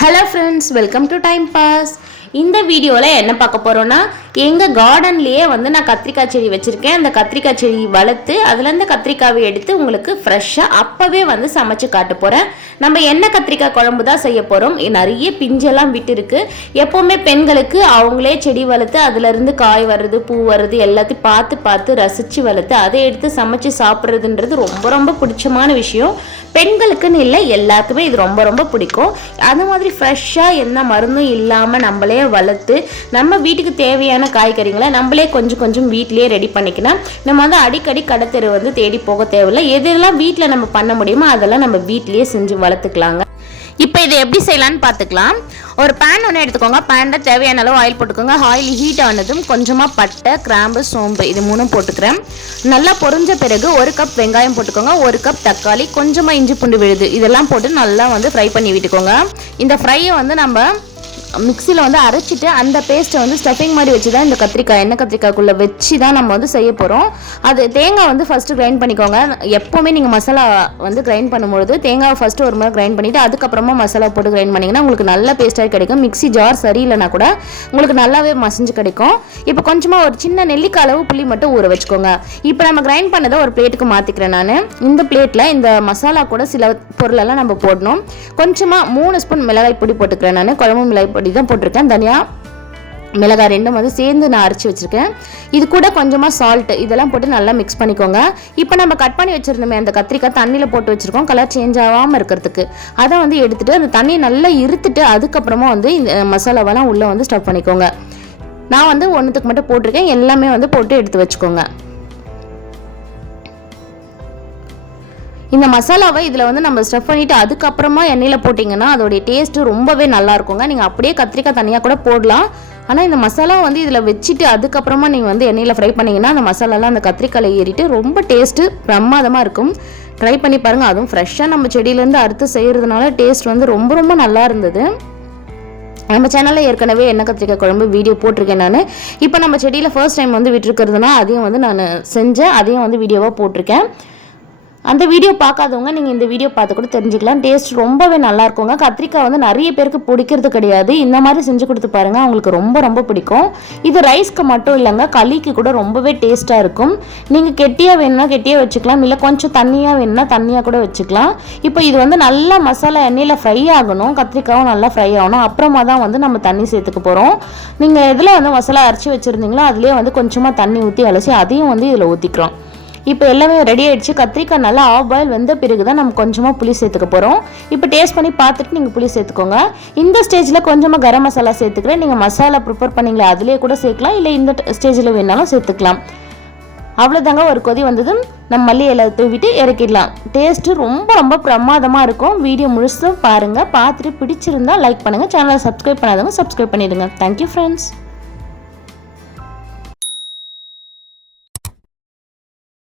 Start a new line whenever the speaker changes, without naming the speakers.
Hello friends welcome to time pass இந்த வீடியோவில் என்ன பார்க்க போகிறோன்னா எங்கள் கார்டன்லேயே வந்து நான் கத்திரிக்காய் செடி வச்சுருக்கேன். அந்த கத்திரிக்காய் செடி வளர்த்து அதுலேருந்து கத்திரிக்காவை எடுத்து உங்களுக்கு ஃப்ரெஷ்ஷாக அப்போவே வந்து சமைச்சு காட்ட போகிறேன் நம்ம என்ன கத்திரிக்காய் குழம்பு தான் செய்ய போகிறோம் நிறைய பிஞ்செல்லாம் விட்டுருக்கு. எப்போவுமே பெண்களுக்கு அவங்களே செடி வளர்த்து அதுலேருந்து காய் வர்றது பூ வர்றது எல்லாத்தையும் பார்த்து பார்த்து ரசித்து வளர்த்து அதை எடுத்து சமைச்சு சாப்பிட்றதுன்றது ரொம்ப ரொம்ப பிடிச்சமான விஷயம். பெண்களுக்குன்னு இல்லை எல்லாத்துக்குமே இது ரொம்ப ரொம்ப பிடிக்கும். அந்த மாதிரி ஃப்ரெஷ்ஷாக எந்த மருந்தும் இல்லாமல் நம்மளே வளர்த்து நம்ம வீட்டுக்கு தேவையான காய்கறிகளை நம்மளே கொஞ்சம் கொஞ்சம் வீட்டிலேயே ரெடி பண்ணிக்கலாம் நம்ம வந்து அடிக்கடி கடத்தெரு வந்து தேடி போக தேவையில்லை. எதெல்லாம் வீட்டில் நம்ம பண்ண முடியுமோ அதெல்லாம் நம்ம வீட்டிலேயே செஞ்சு வளர்த்துக்கலாங்க. இப்போ இதை எப்படி செய்யலான்னு பார்த்துக்கலாம். ஒரு பேன் ஒன்று எடுத்துக்கோங்க. பேனில் தேவையான அளவு ஆயில் போட்டுக்கோங்க. ஆயில் ஹீட் ஆனதும் கொஞ்சமாக பட்டை கிராம்பு சோம்பு இது மூணும் போட்டுக்கிறேன். நல்லா பொரிஞ்ச பிறகு ஒரு கப் வெங்காயம் போட்டுக்கோங்க. ஒரு கப் தக்காளி கொஞ்சமாக இஞ்சி பூண்டு விழுது. இதெல்லாம் போட்டு நல்லா வந்து ஃப்ரை பண்ணி விட்டுக்கோங்க. இந்த ஃப்ரையை வந்து நம்ம மிக்சியில் வந்து அரைச்சிட்டு அந்த பேஸ்ட்டை வந்து ஸ்டஃபிங் மாதிரி வச்சு தான் இந்த கத்திரிக்காய் எண்ணெய் கத்திரிக்காய்க்குள்ளே வச்சு தான் நம்ம வந்து செய்ய போகிறோம் அது தேங்காய் வந்து ஃபஸ்ட்டு கிரைண்ட் பண்ணிக்கோங்க. எப்போவுமே நீங்கள் மசாலா வந்து கிரைண்ட் பண்ணும்பொழுது தேங்காய் ஃபஸ்ட்டு ஒரு மாதிரி கிரைண்ட் பண்ணிவிட்டு அதுக்கப்புறமா மசாலா போட்டு கிரைண்ட் பண்ணிங்கன்னா உங்களுக்கு நல்ல பேஸ்ட்டாக கிடைக்கும். மிக்ஸி ஜார் சரியில்லைனா கூட உங்களுக்கு நல்லாவே மசிஞ்சு கிடைக்கும். இப்போ கொஞ்சமாக ஒரு சின்ன நெல்லிக்காய் அளவு புளி மட்டும் ஊற வச்சுக்கோங்க. இப்போ நம்ம கிரைண்ட் பண்ணதை ஒரு பிளேட்டுக்கு மாற்றிக்கிறேன் நான். இந்த பிளேட்டில் இந்த மசாலா கூட சில பொருளெல்லாம் நம்ம போடணும். கொஞ்சமாக மூணு ஸ்பூன் மிளகாய் பொடி போட்டுக்கிறேன் நான். குழம்பு மிளகாய் பொடி தான் போட்டிருக்கேன். தனியாக மிளகாய் ரெண்டும் வந்து சேர்ந்து நான் அரைச்சி வச்சுருக்கேன். இது கூட கொஞ்சமாக சால்ட்டு இதெல்லாம் போட்டு நல்லா மிக்ஸ் பண்ணிக்கோங்க. இப்போ நம்ம கட் பண்ணி வச்சுருந்தோமே அந்த கத்திரிக்காய் தண்ணியில் போட்டு வச்சுருக்கோம். கலர் சேஞ்ச் ஆகாமல் இருக்கிறதுக்கு. அதை வந்து எடுத்துகிட்டு அந்த தண்ணியை நல்லா இருத்துட்டு அதுக்கப்புறமா வந்து இந்த மசாலாவெல்லாம் உள்ளே வந்து ஸ்டவ் பண்ணிக்கோங்க. நான் வந்து ஒன்றுத்துக்கு மட்டும் போட்டிருக்கேன். எல்லாமே வந்து போட்டு எடுத்து வச்சுக்கோங்க. இந்த மசாலாவை இதில் வந்து நம்ம ஸ்டஃப் பண்ணிவிட்டு அதுக்கப்புறமா எண்ணெயில் போட்டிங்கன்னா அதோடைய டேஸ்ட்டு ரொம்பவே நல்லா இருக்குங்க. நீங்கள் அப்படியே கத்திரிக்காய் தனியாக கூட போடலாம். ஆனால் இந்த மசாலா வந்து இதில் வச்சுட்டு அதுக்கப்புறமா நீங்கள் வந்து எண்ணெயில் ஃப்ரை பண்ணிங்கன்னா அந்த மசாலாலாம் அந்த கத்திரிக்காயில் ஏறிட்டு ரொம்ப டேஸ்ட்டு பிரமாதமாக இருக்கும். ட்ரை பண்ணி பாருங்கள் அதுவும் ஃப்ரெஷ்ஷாக நம்ம செடியிலேருந்து அறுத்து செய்கிறதுனால டேஸ்ட் வந்து ரொம்ப ரொம்ப நல்லா இருந்தது. நம்ம சேனலில் ஏற்கனவே எண்ணெய் கத்திரிக்காய் குழம்பு வீடியோ போட்டிருக்கேன் நான். இப்போ நம்ம செடியில் ஃபர்ஸ்ட் டைம் வந்து விட்டுருக்கிறதுனா அதையும் வந்து நான் செஞ்சேன். அதையும் வந்து வீடியோவாக போட்டிருக்கேன். அந்த வீடியோ பார்க்காதவங்க நீங்கள் இந்த வீடியோ பார்த்து கூட தெரிஞ்சுக்கலாம். டேஸ்ட் ரொம்பவே நல்லா இருக்குங்க. கத்திரிக்காய் வந்து நிறைய பேருக்கு பிடிக்கிறது கிடையாது. இந்த மாதிரி செஞ்சு கொடுத்து பாருங்கள் அவங்களுக்கு ரொம்ப ரொம்ப பிடிக்கும். இது ரைஸ்க்கு மட்டும் இல்லைங்க களிக்கு கூட ரொம்பவே டேஸ்ட்டாக இருக்கும். நீங்கள் கெட்டியாக வேணும்னா கெட்டியாக வச்சுக்கலாம். இல்லை கொஞ்சம் தண்ணியாக வேணும்னா தண்ணியாக கூட வச்சுக்கலாம். இப்போ இது வந்து நல்லா மசாலா எண்ணெயில் ஃப்ரை ஆகணும். கத்திரிக்காயும் நல்லா ஃப்ரை ஆகணும். அப்புறமா தான் வந்து நம்ம தண்ணி சேர்த்துக்க போகிறோம் நீங்கள் எதில் வந்து மசாலா அரைச்சி வச்சுருந்தீங்களோ அதுலேயே வந்து கொஞ்சமாக தண்ணி ஊற்றி அலசி அதையும் வந்து இதில் ஊற்றிக்கலாம் இப்போ எல்லாமே ரெடி ஆகிடுச்சு கத்திரிக்காய் நல்லா ஆஃப் பாயில் வந்த பிறகு தான் நம்ம கொஞ்சமாக புளி சேர்த்துக்க போகிறோம் இப்போ டேஸ்ட் பண்ணி பார்த்துட்டு நீங்கள் புளி சேர்த்துக்கோங்க. இந்த ஸ்டேஜில் கொஞ்சமாக கரம் மசாலா சேர்த்துக்கிறேன் நீங்கள் மசாலா ப்ரிப்பேர் பண்ணிங்களே அதிலே கூட சேர்க்கலாம். இல்லை இந்த ஸ்டேஜில் வேணாலும் சேர்த்துக்கலாம். அவ்வளோதாங்க ஒரு கொதி வந்ததும் நம்ம மல்லி எல்லாம் தூவிட்டு இறக்கிடலாம். டேஸ்ட்டு ரொம்ப ரொம்ப பிரமாதமாக இருக்கும். வீடியோ முழுசும் பாருங்கள் பார்த்துட்டு பிடிச்சிருந்தா லைக் பண்ணுங்கள் சேனலை சப்ஸ்கிரைப் பண்ணாதவங்க சப்ஸ்கிரைப் பண்ணிடுங்க. Thank you friends